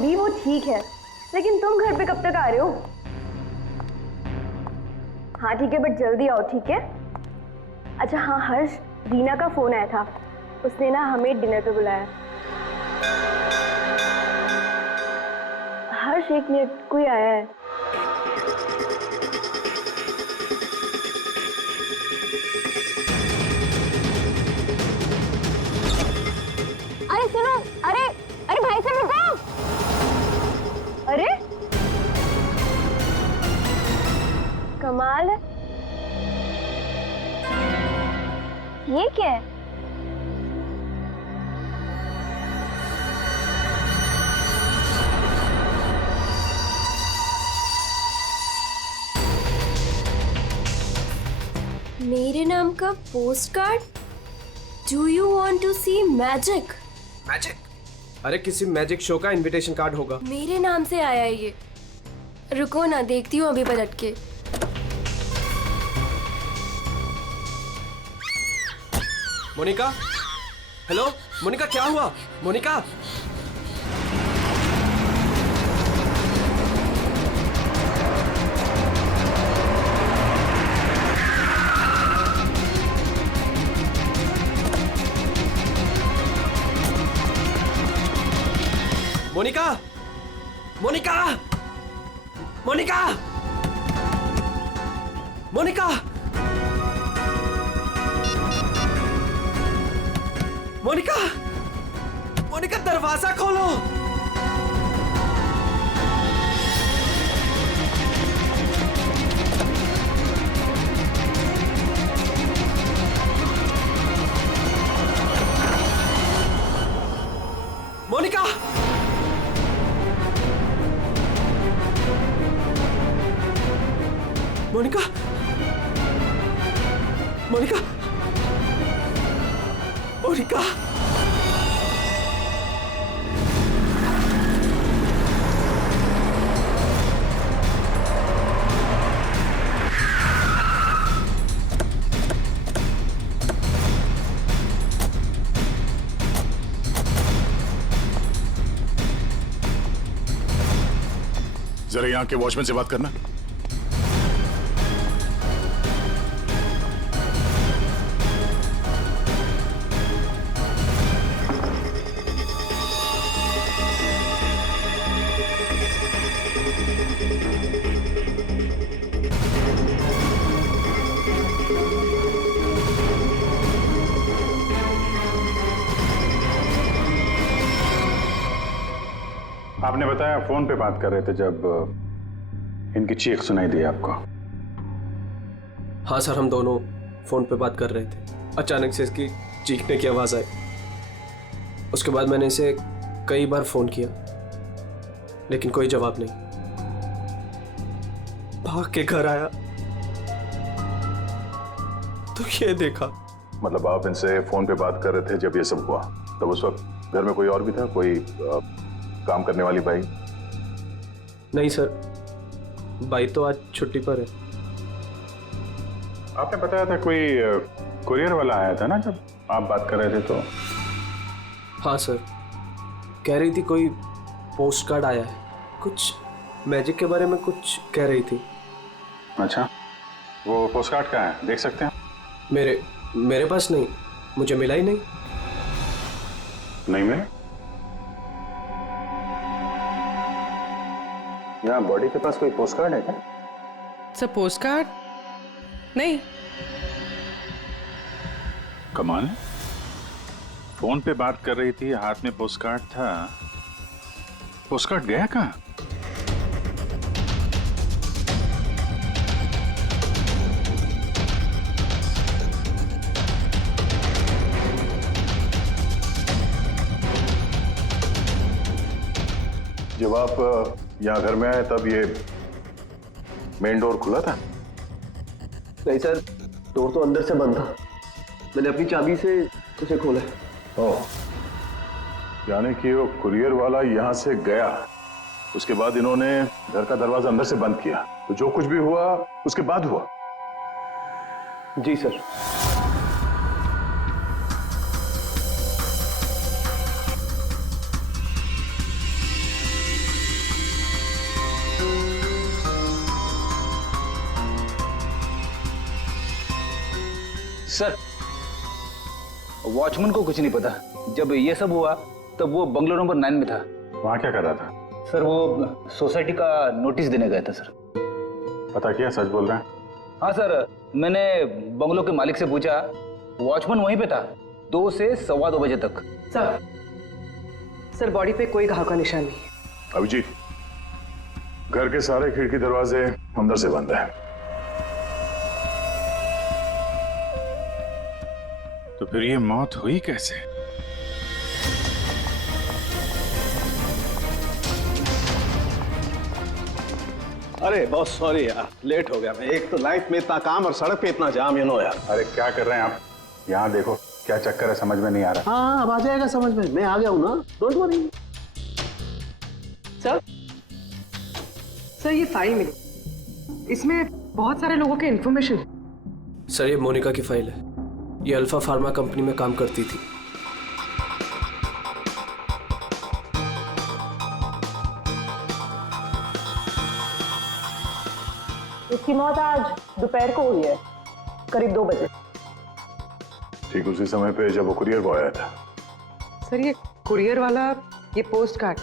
Baby वो ठीक है, लेकिन तुम घर पे कब तक आ रहे हो? हाँ ठीक है, बट जल्दी आओ, ठीक है? अच्छा हाँ हर्ष, रीना का फोन आया था, उसने ना हमें डिनर पे बुलाया। हर्ष एक मिनट, कोई आया है। अरे सुनो, अरे अरे भाई साहब रुको। अरे कमाल है, ये क्या है? मेरे नाम का post card? Do you want to see magic? Magic? अरे किसी मैजिक शो का इनविटेशन कार्ड होगा। मेरे नाम से आया है ये। रुको ना, देखती हूँ अभी पलट के। मोनिका, हेलो मोनिका, क्या हुआ? मोनिका, मोनिका, मोनिका, मोनिका, मोनिका, मोनिका, मोनिका, दरवाजा खोलो। मोनिका, मोनिका, मोनिका, मोनिका, जरा यहाँ के वॉचमैन से बात करना। आपने बताया फोन पे बात कर रहे थे जब इनकी चीख सुनाई दी आपको। हाँ सर, हम दोनों फोन पे बात कर रहे थे। अचानक से इसकी चीखने की आवाज आई। उसके बाद मैंने इसे कई बार फोन किया, लेकिन कोई जवाब नहीं। भाग के घर आया तो ये देखा। मतलब आप इनसे फोन पे बात कर रहे थे जब ये सब हुआ, तब उस वक्त घर में कोई और भी था? कोई काम करने वाली बाई? नहीं सर, बाई तो आज छुट्टी पर है। आपने बताया था कोई कुरियर वाला आया था ना जब आप बात कर रहे थे तो? हाँ सर, कह रही थी कोई पोस्ट कार्ड आया है, कुछ मैजिक के बारे में कुछ कह रही थी। अच्छा, वो पोस्ट कार्ड कहाँ है, देख सकते हैं? मेरे पास नहीं, मुझे मिला ही नहीं। नहीं मिला? यहाँ बॉडी के पास कोई पोस्ट कार्ड है क्या? सर पोस्ट कार्ड नहीं। कमाल है, फोन पे बात कर रही थी, हाथ में पोस्ट कार्ड था। पोस्ट कार्ड गया कहाँ? जब आप यहाँ घर में आए तब ये मेन डोर खुला था? नहीं सर, डोर तो अंदर से बंद था, मैंने अपनी चाबी से उसे खोला। ओह, यानी कि वो कुरियर वाला यहाँ से गया, उसके बाद इन्होंने घर का दरवाजा अंदर से बंद किया, तो जो कुछ भी हुआ उसके बाद हुआ? जी सर। सर, वॉचमैन को कुछ नहीं पता। जब ये सब हुआ तब वो बंगलो नंबर 9 में था। वहाँ क्या कर रहा था? सर वो सोसाइटी का नोटिस देने गया था सर। पता किया, सच बोल रहे हैं? हाँ सर, मैंने बंगलो के मालिक से पूछा, वॉचमैन वहीं पे था 2 से 2:15 बजे तक। सर बॉडी पे कोई घाव का निशान नहीं है। अभिजीत, घर के सारे खिड़की दरवाजे अंदर से बंद है। तो फिर ये मौत हुई कैसे? अरे बहुत सॉरी यार, लेट हो गया मैं। एक तो लाइफ में इतना काम और सड़क पे इतना जाम, यार। अरे क्या कर रहे हैं आप? यहाँ देखो क्या चक्कर है, समझ में नहीं आ रहा। हाँ, अब आ जाएगा समझ में। मैं आ गया हूँ ना, डोंट वरी। सर ये फाइल मिली, इसमें बहुत सारे लोगों के इन्फॉर्मेशन है। सर ये मोनिका की फाइल है। ये अल्फा फार्मा कंपनी में काम करती थी। इसकी मौत आज दोपहर को हुई है, करीब 2 बजे। ठीक उसी समय पे जब वो कुरियर बॉय आया था। सर ये कुरियर वाला, ये पोस्ट कार्ड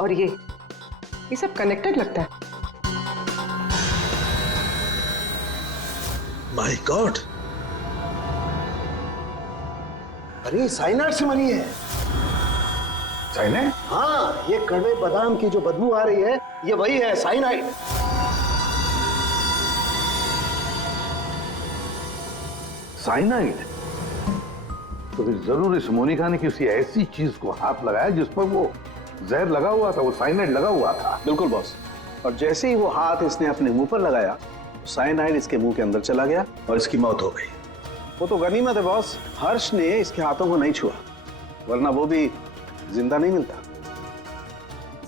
और ये सब कनेक्टेड लगता है। माय गॉड, अरे साइनाइड से मरी है। साइनाइड? हाँ, ये कड़वे बादाम की जो बदबू आ रही है, ये वही है, साइनाइड। साइनाइड? तो फिर जरूर इस मोनिका ने किसी ऐसी चीज को हाथ लगाया जिस पर वो जहर लगा हुआ था, वो साइनाइड लगा हुआ था। बिल्कुल बॉस। और जैसे ही वो हाथ इसने अपने मुंह पर लगाया, साइनाइड इसके मुंह के अंदर चला गया और इसकी मौत हो गई। वो तो गनीमत है बॉस, हर्ष ने इसके हाथों को नहीं छुआ, वरना वो भी जिंदा नहीं मिलता।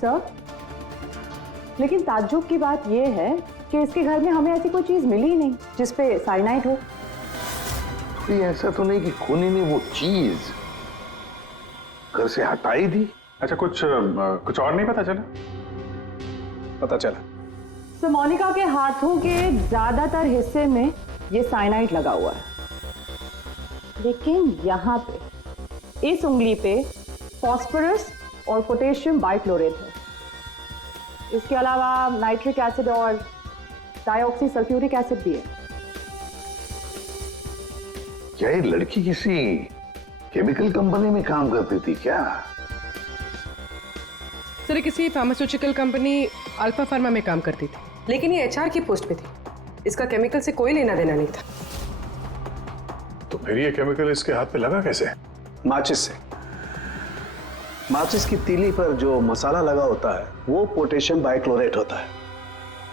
सर, लेकिन ताज्जुब की बात यह है कि इसके घर में हमें ऐसी कोई चीज मिली ही नहीं जिस पे साइनाइड हो। ये ऐसा तो नहीं कि खूनी ने वो चीज घर से हटाई दी? अच्छा, कुछ और नहीं पता चला? पता चला। तो मोनिका के हाथों के ज्यादातर हिस्से में ये साइनाइड लगा हुआ है, लेकिन यहाँ पे इस उंगली पे फास्फोरस और पोटेशियम बाइक्लोरेट है। इसके अलावा नाइट्रिक एसिड और डाइऑक्सी सल्फ्यूरिक एसिड भी है। क्या ये लड़की किसी केमिकल कंपनी में काम करती थी क्या? सर ये किसी फार्मास्यूटिकल कंपनी अल्फा फार्मा में काम करती थी, लेकिन ये एचआर की पोस्ट पे थी। इसका केमिकल से कोई लेना देना नहीं था। तो फिर ये केमिकल इसके हाथ पे लगा कैसे? माचिस से। माचिस की तीली पर जो मसाला लगा होता है वो पोटेशियम बाइक्लोरेट होता है,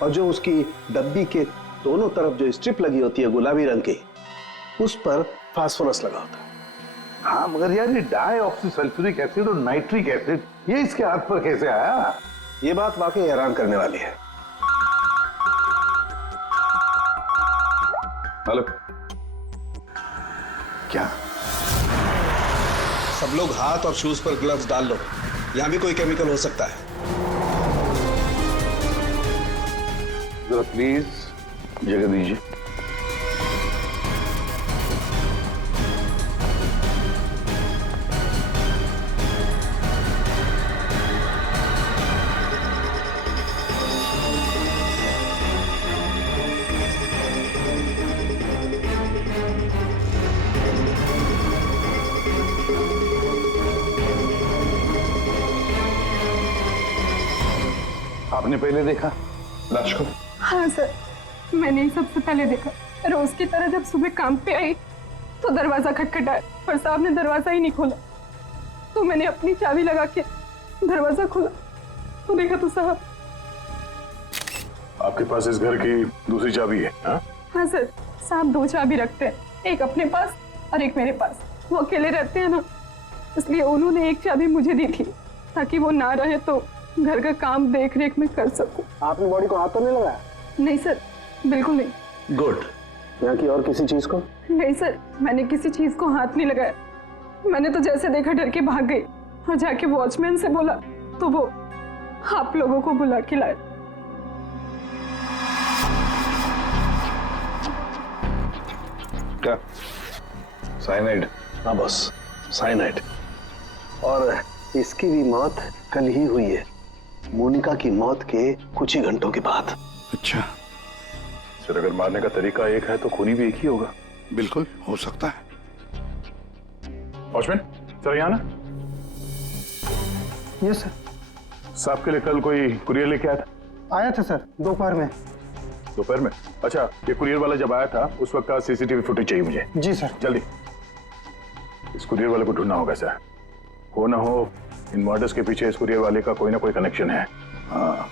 और जो उसकी डब्बी के दोनों तरफ जो स्ट्रिप लगी होती है गुलाबी रंग की, उस पर फास्फोरस लगा होता है। हाँ, मगर यार ये डाइऑक्सी सल्फ्यूरिक एसिड और नाइट्रिक एसिड ये इसके हाथ पर कैसे आया? ये बात वाकई हैरान करने वाली है। हेलो, क्या? सब लोग हाथ और शूज पर ग्लव्स डाल लो, यहां भी कोई केमिकल हो सकता है। जरा प्लीज जगह दीजिए। आपने पहले देखा लाश को? हाँ सर, मैंने ही सबसे पहले देखा। रोज की तरह जब सुबह काम पे आई तो दरवाजा खटखटाया और साहब ने दरवाजा ही नहीं खोला, तो मैंने अपनी चाबी लगा के दरवाजा खोला तो देखा तो साहब। आपके पास इस घर की दूसरी चाबी है? हाँ सर, साहब 2 चाबी रखते हैं, एक अपने पास और एक मेरे पास। वो अकेले रहते हैं ना, इसलिए उन्होंने एक चाबी मुझे दी थी ताकि वो ना रहे तो घर का काम देख रेख में कर सकूं। आपने बॉडी को हाथ तो नहीं लगाया? नहीं सर, बिल्कुल नहीं। गुड। यहाँ की और किसी चीज को? नहीं सर, मैंने किसी चीज को हाथ नहीं लगाया। मैंने तो जैसे देखा डर के भाग गई और जाके वॉचमैन से बोला तो वो आप लोगों को बुला के लाए। क्या? साइनाइड। हाँ बॉस, साइनाइड। और इसकी भी मौत कल ही हुई है, मोनिका की मौत के कुछ ही घंटों के बाद। अच्छा, सर अगर मारने का तरीका एक है तो खूनी भी एक ही होगा। बिल्कुल हो सकता है। वॉचमैन सर यहाँ ना। Yes sir. साहब के लिए कल कोई कुरियर लेके आया था? आया था सर, दोपहर में। दोपहर में? अच्छा, ये कुरियर वाला जब आया था उस वक्त का सीसीटीवी फुटेज चाहिए मुझे। जी सर। जल्दी। इस कुरियर वाले को ढूंढना होगा सर। हो ना हो इन मर्डर्स के पीछे इस कुरियर वाले का कोई ना कोई कनेक्शन है। हाँ।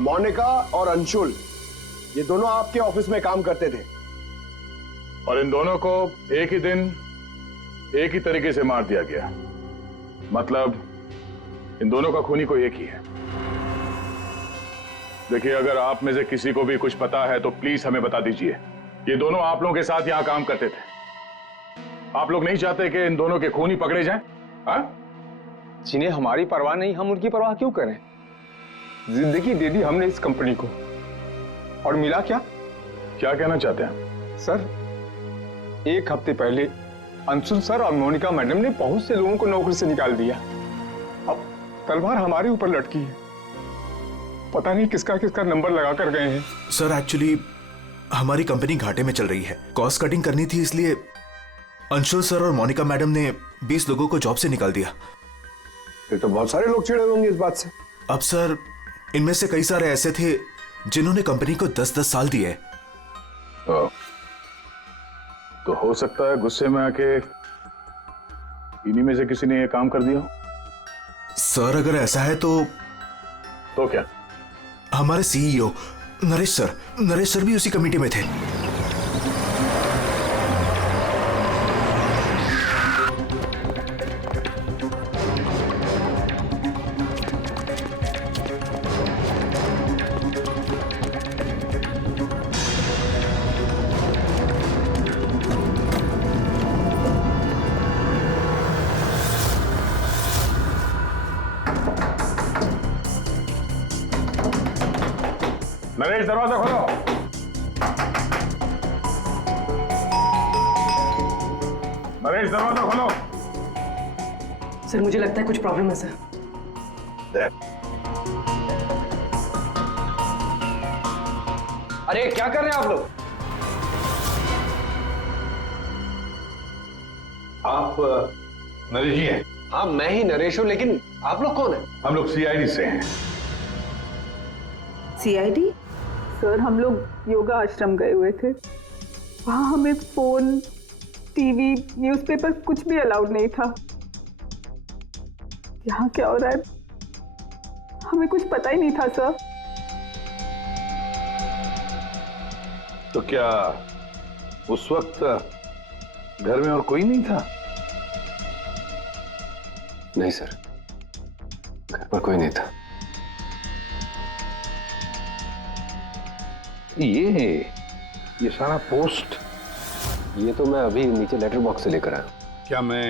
मोनिका और अंशुल, ये दोनों आपके ऑफिस में काम करते थे और इन दोनों को एक ही दिन एक ही तरीके से मार दिया गया। मतलब इन दोनों का खूनी कोई एक ही है। देखिए, अगर आप में से किसी को भी कुछ पता है तो प्लीज हमें बता दीजिए। ये दोनों आप लोगों के साथ यहां काम करते थे। आप लोग नहीं चाहते कि इन दोनों के खूनी पकड़े जाएं? जिन्हें हमारी परवाह नहीं, हम उनकी परवाह क्यों करें? जिंदगी दे दी हमने इस कंपनी को, और मिला क्या? क्या कहना चाहते हैं सर? 1 हफ्ते पहले अंशुल सर और मोनिका मैडम ने बहुत से लोगों को नौकरी से निकाल दिया। अब तलवार हमारे ऊपर लटकी है। पता नहीं किसका किसका नंबर लगा कर गए हैं। सर एक्चुअली हमारी कंपनी घाटे में चल रही है, कॉस्ट कटिंग करनी थी, इसलिए अंशुल सर और मोनिका मैडम ने 20 लोगों को जॉब से निकाल दिया। फिर तो बहुत सारे लोग चिढ़े होंगे इस बात से। अब सर इनमें से कई सारे ऐसे थे जिन्होंने कंपनी को 10-10 साल दिए। तो हो सकता है गुस्से में आके इन्हीं में से किसी ने ये काम कर दिया। सर अगर ऐसा है तो क्या? हमारे सीईओ नरेश सर भी उसी कमेटी में थे। नरेश, दरवाजा खोलो। नरेश, दरवाजा खोलो। सर मुझे लगता है कुछ प्रॉब्लम है सर। अरे क्या कर रहे हैं आप लोग? आप नरेश जी हैं? हाँ मैं ही नरेश हूं, लेकिन आप लोग कौन हैं? हम लोग सीआईडी से हैं। सीआईडी? सर हम लोग योगा आश्रम गए हुए थे, वहां हमें फोन, टीवी, न्यूज़पेपर कुछ भी अलाउड नहीं था। यहाँ क्या हो रहा है हमें कुछ पता ही नहीं था सर। तो क्या उस वक्त घर में और कोई नहीं था? नहीं सर, घर पर कोई नहीं था। ये सारा पोस्ट? ये तो मैं अभी नीचे लेटर बॉक्स से लेकर आया। क्या मैं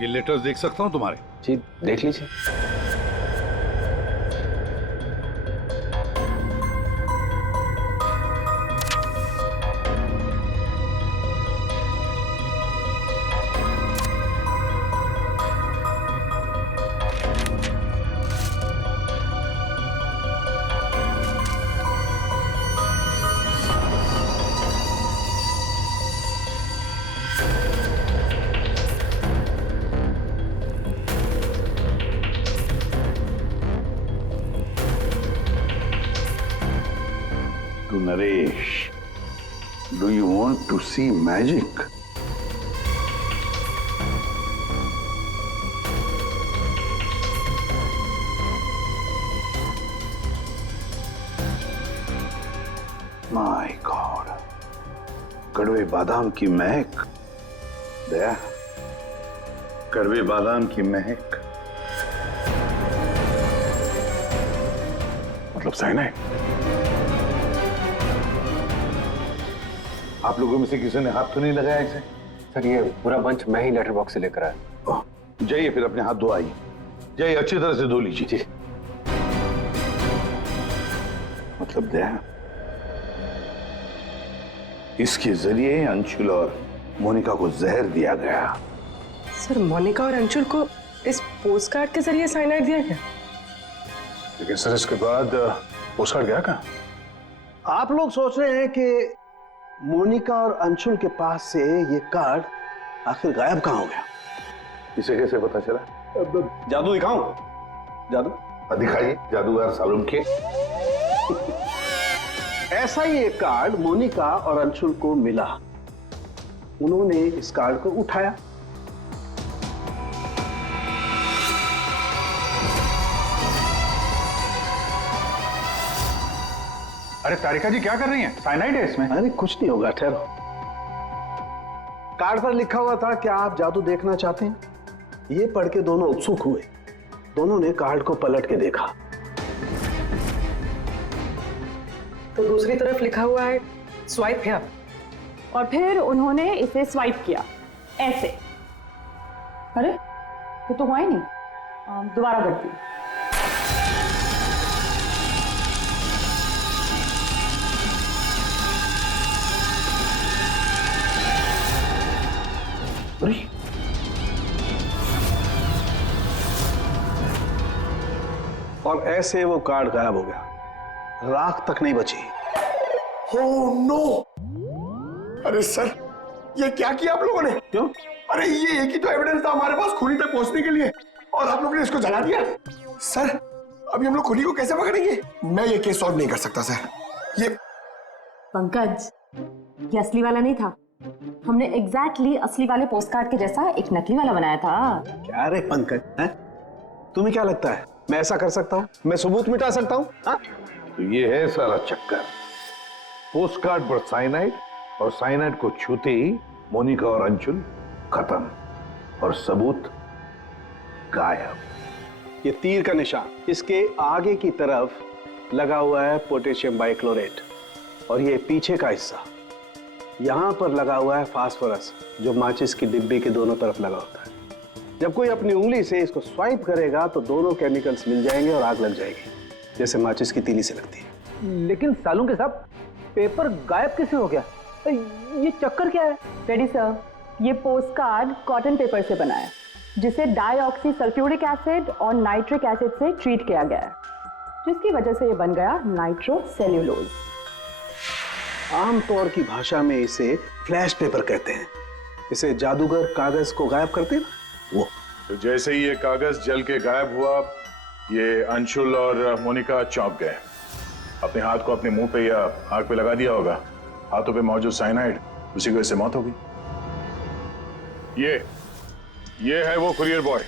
ये लेटर्स देख सकता हूं तुम्हारे? जी देख लीजिए। to Naresh. Do you want to see magic? My God. कड़वे बादाम की महक। दया, कड़वे बादाम की महक। मतलब साइनाइड? आप लोगों में से किसी ने हाथ तो नहीं लगाया इसे? सर ये पूरा बंच मैं ही लेटर बॉक्स से लेकर आया। जाइए फिर अपने हाथ धो आइए। जाइए अच्छी तरह से धो लीजिए। मतलब दया, इसके जरिए अंशुल और मोनिका को जहर दिया गया। सर मोनिका और अंशुल को इस पोस्टकार्ड के जरिए साइनाइड दिया गया? लेकिन सर इसके बाद पोस्टकार्ड गया कहाँ? आप लोग सोच रहे हैं कि मोनिका और अंशुल के पास से ये कार्ड आखिर गायब कहाँ हो गया? इसे कैसे पता चला? जादू दिखाऊं? जादू दिखाइए, जादूगर सालून के। ऐसा ही एक कार्ड मोनिका और अंशुल को मिला। उन्होंने इस कार्ड को उठाया। अरे तारिका जी क्या कर रही हैं? साइनाइड है इसमें। अरे कुछ नहीं होगा, ठहरो। कार्ड पर लिखा हुआ था क्या आप जादू देखना चाहते हैं? ये पढ़ के दोनों उत्सुक हुए। दोनों ने कार्ड को पलट के देखा तो दूसरी तरफ लिखा हुआ है स्वाइप हियर। और फिर उन्होंने इसे स्वाइप किया ऐसे। अरे ये तो हुआ ही नहीं। दोबारा करती हूँ। और ऐसे वो कार्ड गायब हो गया। राख तक नहीं बची। Oh no! अरे सर, ये क्या किया आप लोगों ने? क्यों? अरे ये एक ही तो एविडेंस था हमारे पास खूनी तक पहुंचने के लिए, और आप लोगों ने इसको जला दिया। सर, अभी हम लोग खूनी को कैसे पकड़ेंगे? मैं ये केस सॉल्व नहीं कर सकता सर। ये पंकज, ये असली वाला नहीं था। हमने एग्जैक्टली असली वाले पोस्टकार्ड के जैसा एक नकली वाला बनाया था। क्या रे पंकज, हैं? तुम्हें क्या लगता है मैं ऐसा कर सकता हूँ? मैं सबूत मिटा सकता हूँ? तो ये है सारा चक्कर। पोस्टकार्ड पर साइनाइड, और साइनाइड को छूते ही मोनिका और अंशुल खत्म, और सबूत गायब। ये तीर का निशान इसके आगे की तरफ लगा हुआ है पोटेशियम बाइक्लोरेट, और ये पीछे का हिस्सा यहां पर लगा हुआ है फास्फोरस, जो माचिस की डिब्बी के दोनों तरफ लगा होता है। जब कोई अपनी उंगली से इसको स्वाइप करेगा तो दोनों केमिकल्स मिल जाएंगे और आग लग जाएगी, जैसे माचिस की तीली से लगती है। लेकिन सालों के साथ पेपर गायब कैसे हो गया? ये चक्कर क्या है? रेडी सर, ये पोस्टकार्ड कॉटन पेपर से बना है, जिसे डाईऑक्सी सल्फ्यूरिक एसिड और नाइट्रिक एसिड से ट्रीट किया गया है, जिसकी वजह से ये बन गया नाइट्रोसेल्यूलोज। आमतौर की भाषा में इसे फ्लैश पेपर कहते हैं। इसे जादूगर कागज को गायब करते हैं वो। तो जैसे ही ये कागज जल के गायब हुआ, ये अंशुल और मोनिका चौंक गए। अपने हाथ को अपने मुंह पे या आंख पे लगा दिया होगा। हाथों पे मौजूद साइनाइड, उसी की वजह से मौत हो गई। ये है वो कुरियर बॉय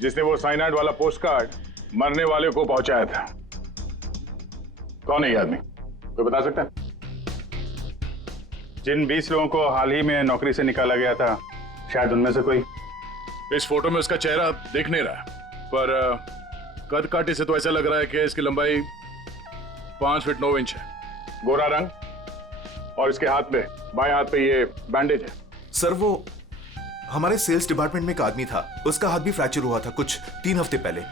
जिसने वो साइनाइड वाला पोस्टकार्ड मरने वाले को पहुंचाया था। कौन है ये आदमी? कोई बता सकता है? जिन 20 लोगों को हाल ही में नौकरी से निकाला गया था, शायद उनमें से कोई। इस फोटो में उसका चेहरा दिख नहीं रहा, पर कद काठी से तो ऐसा लग रहा है कि इसकी लंबाई 5 फीट 9 इंच है। गोरा रंग, और इसके हाथ पे, बाएं हाथ पे ये बैंडेज है। सर वो हमारे सेल्स डिपार्टमेंट में एक आदमी था, उसका हाथ भी फ्रैक्चर हुआ था कुछ 3 हफ्ते पहले।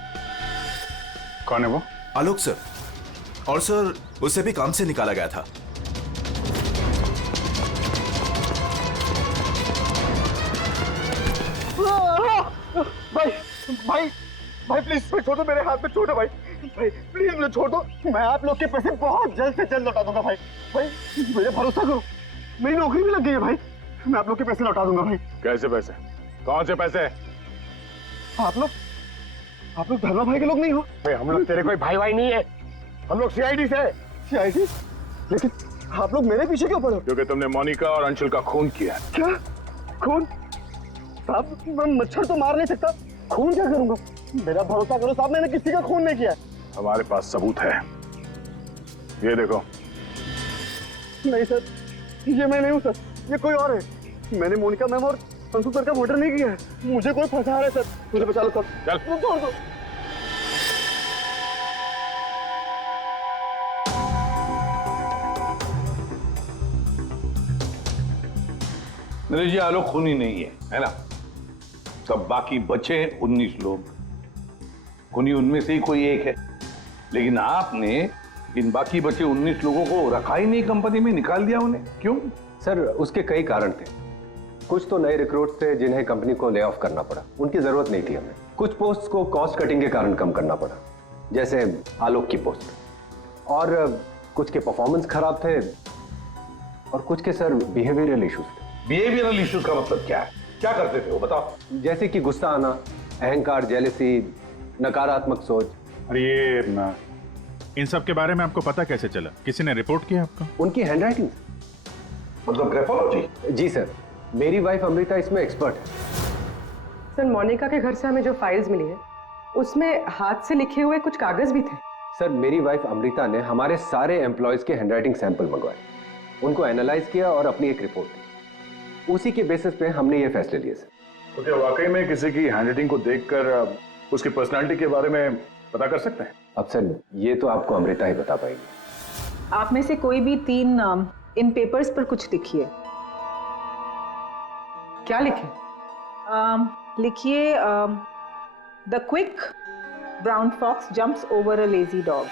कौन है वो? आलोक सर। और सर उसे भी काम से निकाला गया था। भाई प्लीज छोड़ दो, मेरे हाथ में छोड़ दो भाई प्लीज मुझे छोड़ दो। मैं आप लोग के पैसे बहुत जल्द से जल्द लौटा दूंगा भाई मुझे भरोसा करो, मेरी नौकरी भी लग गई है भाई। मैं आप लोग के पैसे लौटा दूंगा भाई। कैसे पैसे? कौन से पैसे? आप लोग धर्मा भाई के लोग नहीं हो? भाई हम लोग तेरे कोई भाई नहीं है, हम लोग सीआईडी से। सीआईडी? लेकिन आप लोग मेरे पीछे क्यों पड़े? क्योंकि तुमने मोनिका और अंशुल का खून किया है। क्या खून? साहब मैं मच्छर तो मार नहीं सकता, खून क्या करूंगा? मेरा भरोसा करो साहब, मैंने किसी का खून नहीं किया। हमारे पास सबूत है, ये देखो। नहीं सर, ये मैं नहीं हूँ सर, ये कोई और है। मैंने मोनिका मैम और अंशुल सर का मर्डर नहीं किया है। मुझे कोई फंसा रहा है सर, मुझे बचा लो सर। चल छोड़ दो। नरेश जी, आलोक खूनी नहीं है ना? सब बाकी बचे 19 लोग, खूनी उनमें से ही कोई एक है। लेकिन आपने इन बाकी बचे 19 लोगों को रखा ही नहीं कंपनी में, निकाल दिया उन्हें, क्यों? सर उसके कई कारण थे। कुछ तो नए रिक्रूट्स थे जिन्हें कंपनी को ले ऑफ करना पड़ा, उनकी जरूरत नहीं थी हमें। कुछ पोस्ट को कॉस्ट कटिंग के कारण कम करना पड़ा, जैसे आलोक की पोस्ट। और कुछ के परफॉर्मेंस खराब थे और कुछ के सर बिहेवियरल इश्यूज थे। बिहेवियरल इश्यूज का मतलब क्या है? क्या करते थे वो, बताओ। जैसे कि गुस्सा आना, अहंकार, जेलसी, नकारात्मक सोच। अरे ये इन सब के बारे में आपको पता कैसे चला? किसी ने रिपोर्ट किया आपको? उनकी हैंडराइटिंग। मतलब ग्राफोलॉजी? जी सर, मेरी वाइफ अमृता इसमें एक्सपर्ट है। सर मोनिका के घर से हमें जो फाइल्स मिली है उसमें हाथ से लिखे हुए कुछ कागज भी थे। सर मेरी वाइफ अमृता ने हमारे सारे एम्प्लॉयज के हैंडराइटिंग सैंपल मंगवाए, उनको एनालाइज किया और अपनी एक रिपोर्ट दी। उसी के बेसिस पे हमने ये फैसले लिए सर। तो क्या वाकई में किसी की हैंडराइटिंग को देखकर उसकी पर्सनालिटी के बारे में पता कर सकते हैं? अब सर ये तो आपको अमृता ही बता पाएगी। आप में से कोई भी 3 नाम इन पेपर्स पर कुछ लिखिए। क्या लिखे? लिखिए the quick brown fox jumps over a lazy dog.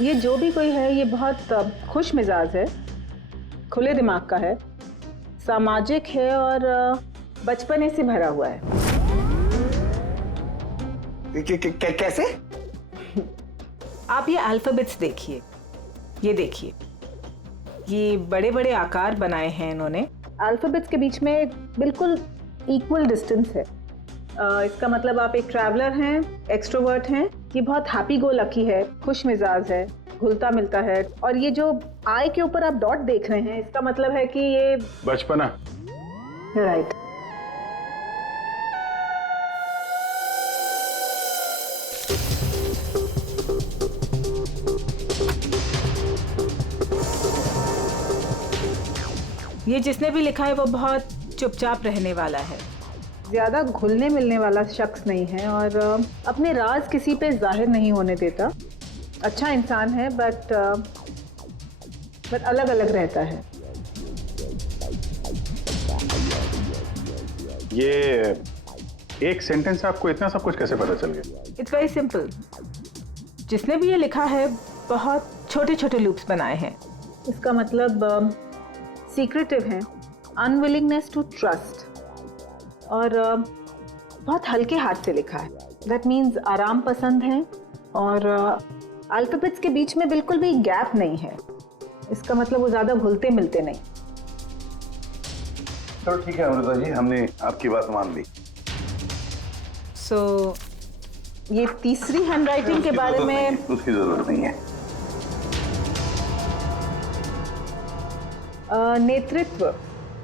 ये जो भी कोई है ये बहुत खुश मिजाज है, खुले दिमाग का है, सामाजिक है और बचपने से भरा हुआ है। कैसे? आप ये अल्फाबेट्स देखिए, ये देखिए, ये बड़े बड़े आकार बनाए हैं इन्होंने। अल्फाबेट्स के बीच में बिल्कुल इक्वल डिस्टेंस है। इसका मतलब आप एक ट्रैवलर हैं, एक्सट्रोवर्ट हैं, ये बहुत हैप्पी गो लकी है, खुश मिजाज है, घुलता मिलता है। और ये जो आई के ऊपर आप डॉट देख रहे हैं इसका मतलब है कि ये बचपना। राइट। ये जिसने भी लिखा है वो बहुत चुपचाप रहने वाला है, ज़्यादा घुलने मिलने वाला शख्स नहीं है और अपने राज किसी पे जाहिर नहीं होने देता। अच्छा इंसान है बट अलग अलग रहता है। ये एक सेंटेंस से आपको इतना सब कुछ कैसे पता चल गया? It's very simple. जिसने भी ये लिखा है बहुत छोटे छोटे लूप्स बनाए हैं। इसका मतलब सीक्रेटिव है, अनविलिंगनेस टू ट्रस्ट, और बहुत हल्के हाथ से लिखा है। दैट मीन्स आराम पसंद है और अल्फाबेट्स के बीच में बिल्कुल भी गैप नहीं है। इसका मतलब वो ज़्यादा घुलते मिलते नहीं। चलो ठीक है अमृता जी, हमने आपकी बात मान ली। सो ये तीसरी हैंडराइटिंग के बारे में उसकी जरूरत नहीं है। नेतृत्व,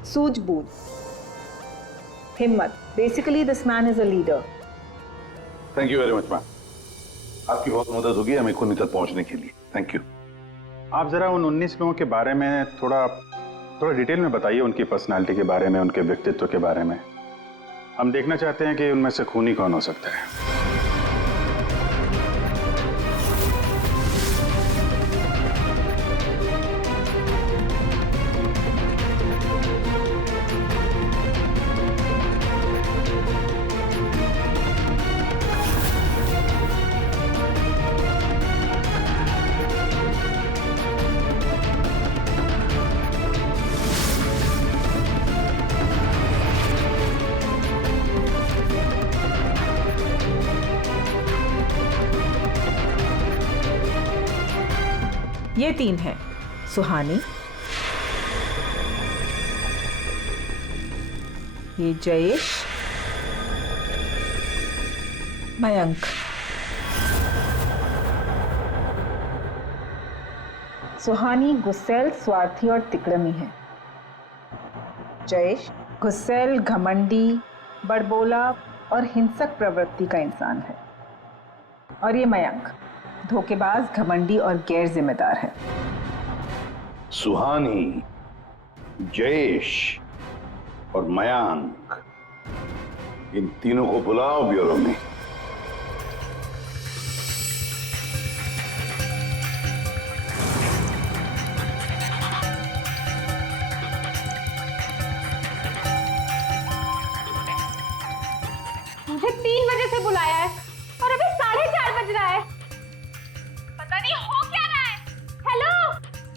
सूझबूझ, हिम्मत। Basically this man is a leader. Thank you very much ma'am, आपकी बहुत मदद होगी हमें खूनी तक पहुंचने के लिए। Thank you. आप जरा उन 19 लोगों के बारे में थोड़ा डिटेल में बताइए, उनकी पर्सनालिटी के बारे में, उनके व्यक्तित्व के बारे में। हम देखना चाहते हैं कि उनमें से खूनी कौन हो सकता है। ये 3 हैं, सुहानी, ये जयेश, मयंक। सुहानी गुस्सैल, स्वार्थी और तिकड़मी है। जयेश गुस्सैल, घमंडी, बड़बोला और हिंसक प्रवृत्ति का इंसान है। और ये मयंक धोखेबाज, घमंडी और गैर जिम्मेदार है। सुहानी, जयेश और मयांक, इन तीनों को बुलाओ ब्यूरो में। मुझे 3 बजे से बुलाया है और अभी 4:30 बज रहा है। पता नहीं हो क्या रहा है। हेलो,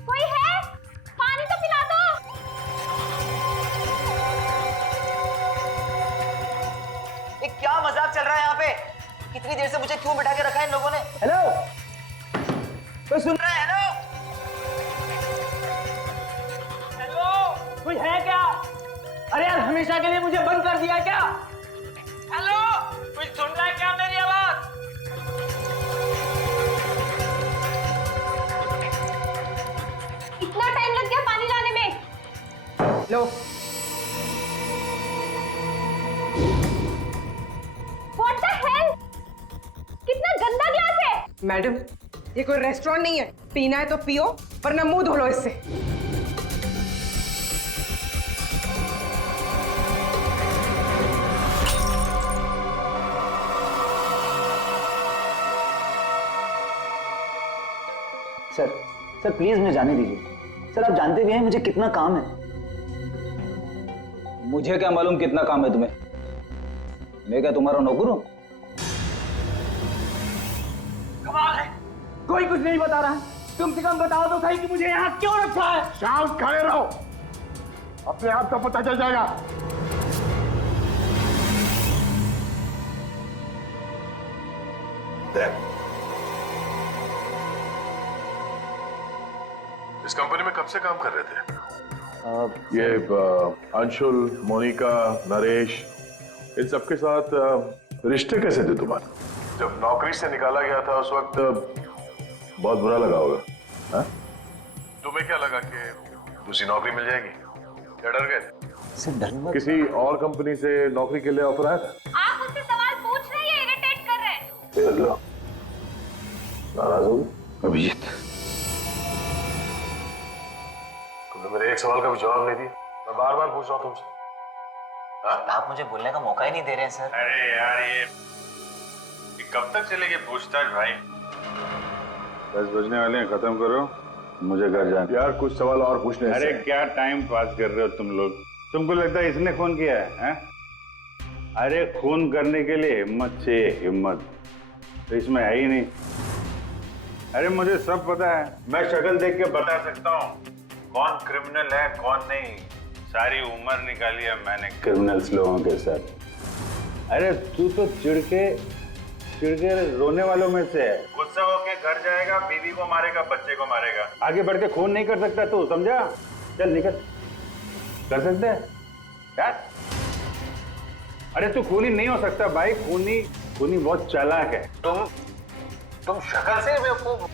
कोई है? पानी तो पिला दो। ये क्या मजाक चल रहा है यहाँ पे? कितनी देर से मुझे क्यों बिठा के रखा है इन लोगों ने? हेलो, कोई सुन रहा है? हेलो, हेलो, कोई है क्या? अरे यार, हमेशा के लिए मुझे बंद कर दिया क्या? हेलो, कोई सुन रहा है क्या मेरी आवाज? इतना टाइम लग गया पानी लाने में। लो, What the hell? कितना गंदा ग्लास है। मैडम, ये कोई रेस्टोरेंट नहीं है। पीना है तो पियो, वरना मुंह धो लो इससे। सर प्लीज मुझे जाने दीजिए। सर, आप जानते भी हैं मुझे कितना काम है। मुझे क्या मालूम कितना काम है तुम्हें? मैं क्या तुम्हारा नौकर हूं? कमाल है, कोई कुछ नहीं बता रहा है। कम से कम बताओ तो सही कि मुझे यहाँ क्यों रखा है। शांत खड़े रहो, अपने आप का पता चल जाएगा। इस कंपनी में कब से काम कर रहे थे? ये अंशुल, मोनिका, नरेश, इन सबके साथ रिश्ते कैसे थे तुम्हारे? जब नौकरी से निकाला गया था उस वक्त बहुत बुरा लगा होगा, हाँ? तुम्हें क्या लगा कि दूसरी नौकरी मिल जाएगी? क्या डर गए? किसी और कंपनी से नौकरी के लिए ऑफर आया था? आप मुझसे सवाल पूछ रहे हैं, इरिटेट कर रहे हैं। नाराज हो अभिजीत, तुमने मेरे एक सवाल का भी जवाब नहीं दिया। मैं बार बार पूछ रहा हूँ तुमसे। आप मुझे बोलने का मौका ही नहीं दे रहे हैं सर। अरे यार, ये कब तक चलेगी पूछताछ भाई? 10 बजने वाले हैं, खत्म करो, मुझे घर जाना। यार कुछ सवाल और पूछने। अरे क्या टाइम पास कर रहे हो तुम लोग? तुमको लगता है इसने खून किया है? अरे खून करने के लिए हिम्मत चाहिए, हिम्मत तो इसमें है ही नहीं। अरे मुझे सब पता है, मैं शक्ल देख के बता सकता हूँ कौन क्रिमिनल है कौन नहीं। सारी उम्र निकाली है मैंने क्रिमिनल्स लोगों के साथ। अरे तू तो चिढ़ के रोने वालों में से है। गुस्सा होके घर जाएगा, बीवी को मारेगा, बच्चे को मारेगा, आगे बढ़ के खून नहीं कर सकता तू, समझा? चल निकल। कर सकते है यार? अरे तू खूनी नहीं हो सकता भाई, खूनी बहुत चालाक है। तुम शक्ल से बेवकूफ।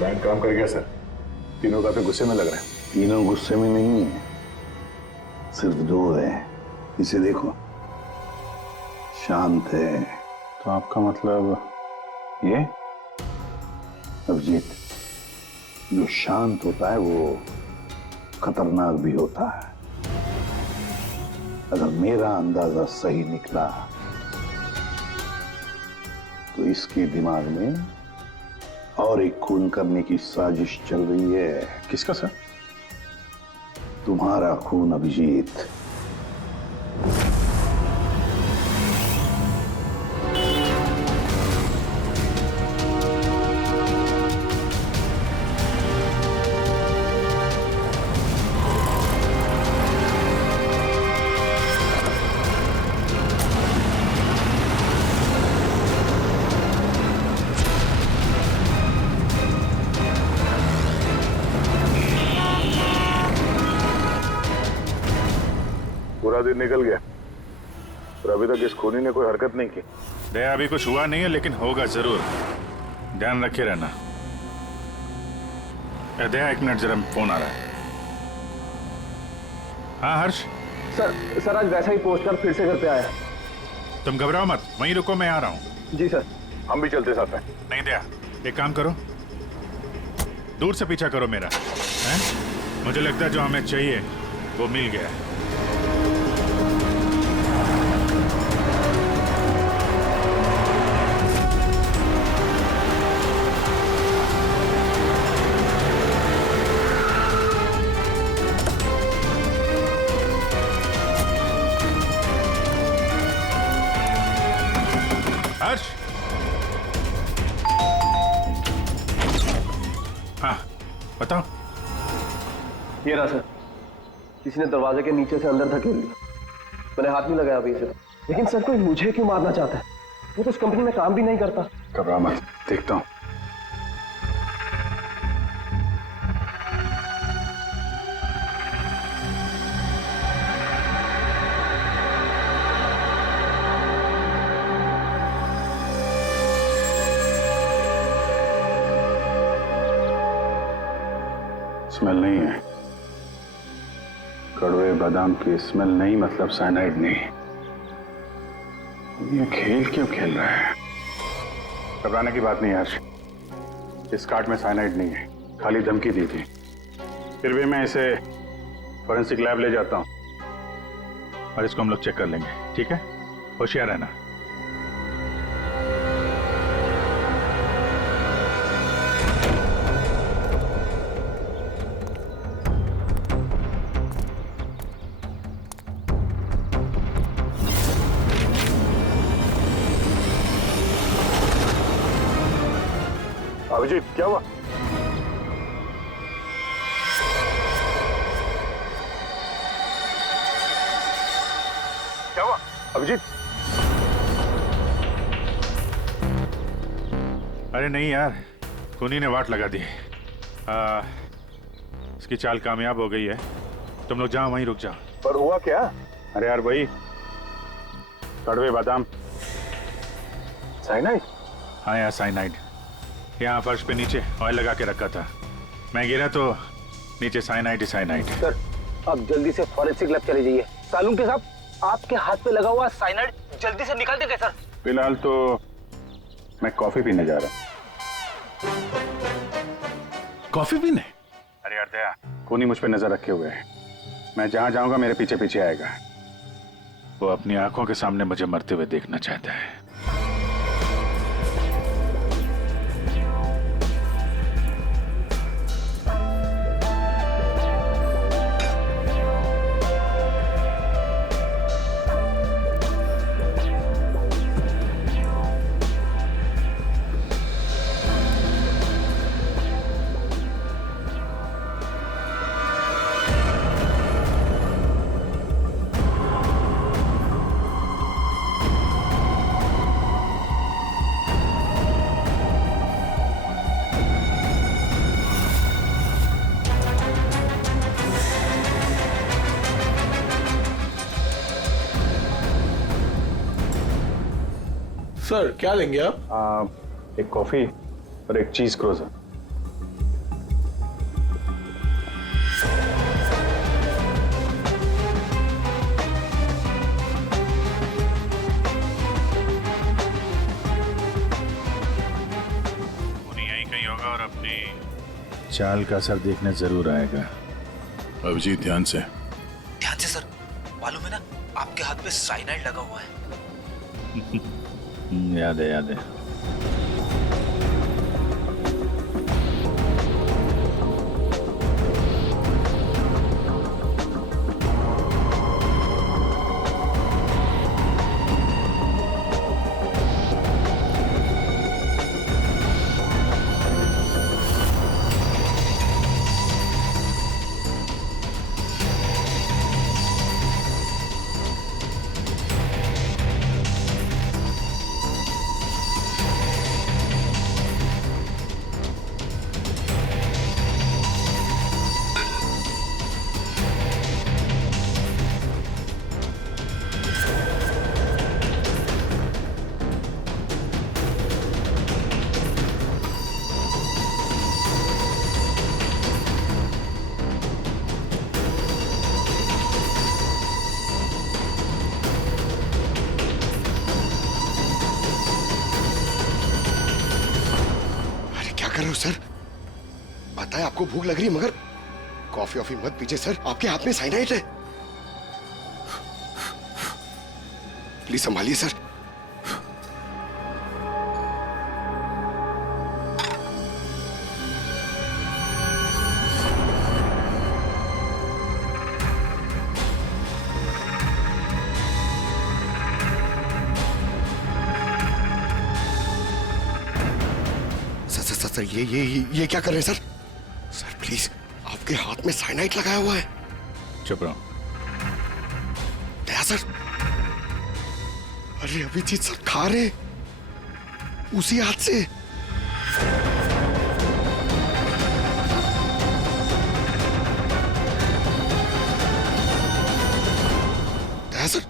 बैंक काम कर गया सर। तीनों काफी गुस्से में लग रहे हैं। तीनों गुस्से में नहीं है, सिर्फ 2 हैं। इसे देखो, शांत है। तो आपका मतलब ये? अभिजीत, जो शांत होता है वो खतरनाक भी होता है। अगर मेरा अंदाजा सही निकला तो इसके दिमाग में और एक खून करने की साजिश चल रही है। किसका सर? तुम्हारा खून अभिजीत। पूरा दिन निकल गया पर अभी तक इस खूनी ने कोई हरकत नहीं की। दया, अभी कुछ हुआ नहीं है लेकिन होगा जरूर, ध्यान रखे रहना। दया, एक मिनट, जरा फोन आ रहा है। हाँ हर्ष। सर आज वैसा ही पोस्ट कर फिर से घर पे आया। तुम घबराओ मत, वहीं रुको, मैं आ रहा हूँ। जी सर। हम भी चलते साथ में। नहीं दया, एक काम करो, दूर से पीछा करो मेरा, हैं? मुझे लगता है जो हमें चाहिए वो मिल गया है। हर्ष। हाँ बताओ। ये रहा सर, किसी ने दरवाजे के नीचे से अंदर धकेल लिया। मैंने हाथ नहीं लगाया अभी से, लेकिन सर कोई मुझे क्यों मारना चाहता है? वो तो उस कंपनी में काम भी नहीं करता। घबरा मत, देखता हूँ। स्मेल नहीं है, कड़वे बादाम की स्मेल नहीं, मतलब साइनाइड नहीं। ये खेल क्यों खेल रहा है? घबराने की बात नहीं हर्ष, इस कार्ड में साइनाइड नहीं है, खाली धमकी दी थी। फिर भी मैं इसे फॉरेंसिक लैब ले जाता हूं और इसको हम लोग चेक कर लेंगे, ठीक है? होशियार रहना। अभिजीत, क्या हुआ? क्या हुआ अभिजीत? अरे नहीं यार, खूनी ने वाट लगा दी। इसकी चाल कामयाब हो गई है। तुम लोग जाओ, वहीं रुक जाओ। पर हुआ क्या? अरे यार वही कड़वे बादाम। साइनाइड? हाँ यार, साइनाइड। यहाँ फर्श पे नीचे ऑयल लगा के रखा था, मैं गिरा तो नीचे साइनाइड ही साइनाइड। सर आप जल्दी से फॉरेंसिक लैब चले जाइए। सालून के साहब, आपके हाथ पे लगा हुआ साइनाइड जल्दी से निकाल देंगे सर। फिलहाल तो मैं कॉफी पीने जा रहा हूँ। कॉफी पीने? अरे यार दया, खूनी मुझ पे नजर रखे हुए है। मैं जहां जाऊंगा मेरे पीछे पीछे आएगा। वो अपनी आंखों के सामने मुझे मरते हुए देखना चाहता है। सर क्या लेंगे आप? एक कॉफी और एक चीज क्रोजर। चाल का असर देखने जरूर आएगा। अभिजीत ध्यान से। ध्यान से सर, मालूम है ना आपके हाथ में साइनाइड लगा हुआ है। याद है, याद है। कर रहे हो सर? पता है आपको भूख लग रही है, मगर कॉफी वॉफी मत पीजिए सर, आपके हाथ में साइनाइड है। Please संभालिए sir. सर ये क्या कर रहे हैं सर? सर प्लीज, आपके हाथ में साइनाइड लगाया हुआ है। चुप रहो। दया सर, अरे अभिजीत सर खा रहे उसी हाथ से। दया सर,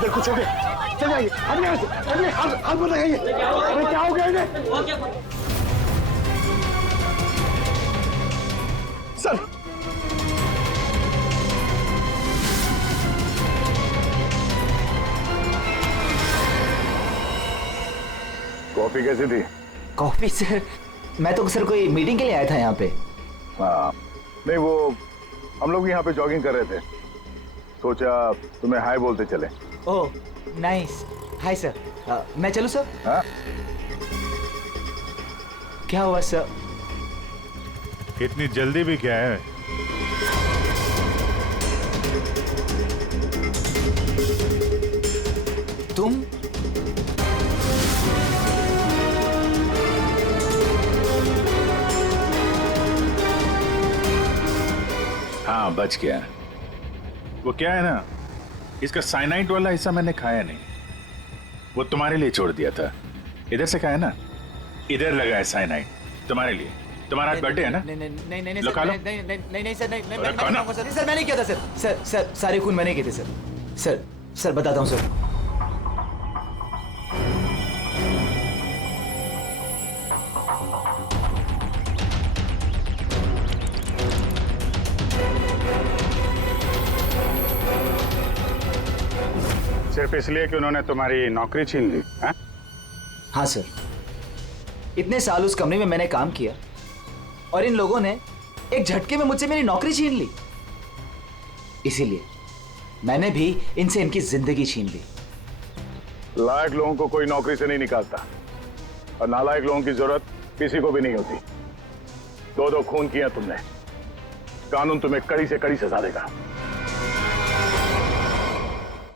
देखो छोटे, चल जाइए, हाथ मत लगाइए। अरे क्या हो गया इन्हें? सर कॉफी कैसी थी? कॉफी सर, मैं तो सर कोई मीटिंग के लिए आया था यहाँ पे। हाँ, नहीं वो हम लोग यहाँ पे जॉगिंग कर रहे थे, सोचा तुम्हें हाय बोलते चले। Oh nice, hi sir. मैं चलूँ सर? हाँ? क्या हुआ सर? इतनी जल्दी भी क्या है? तुम? हाँ बच गया। वो क्या है ना, इसका साइनाइड वाला हिस्सा मैंने खाया नहीं, वो तुम्हारे लिए छोड़ दिया था। इधर से खाया ना, इधर लगा है साइनाइड तुम्हारे लिए। तुम्हारा आज बर्थडे है ना? नहीं लो खा लो। नहीं सर, नहीं अरे खाना। सर मैंने किया था सर, सारे खून मैंने किए थे सर बताता हूँ सर। सिर्फ इसलिए कि उन्होंने तुम्हारी नौकरी छीन ली? हाँ सर, इतने साल उस कंपनी में मैंने काम किया और इन लोगों ने एक झटके में मुझसे मेरी नौकरी छीन ली। इसीलिए मैंने भी इनसे इनकी जिंदगी छीन ली। लायक लोगों को कोई नौकरी से नहीं निकालता, और नालायक लोगों की जरूरत किसी को भी नहीं होती। दो खून किया तुमने, कानून तुम्हें कड़ी से कड़ी सजा देगा।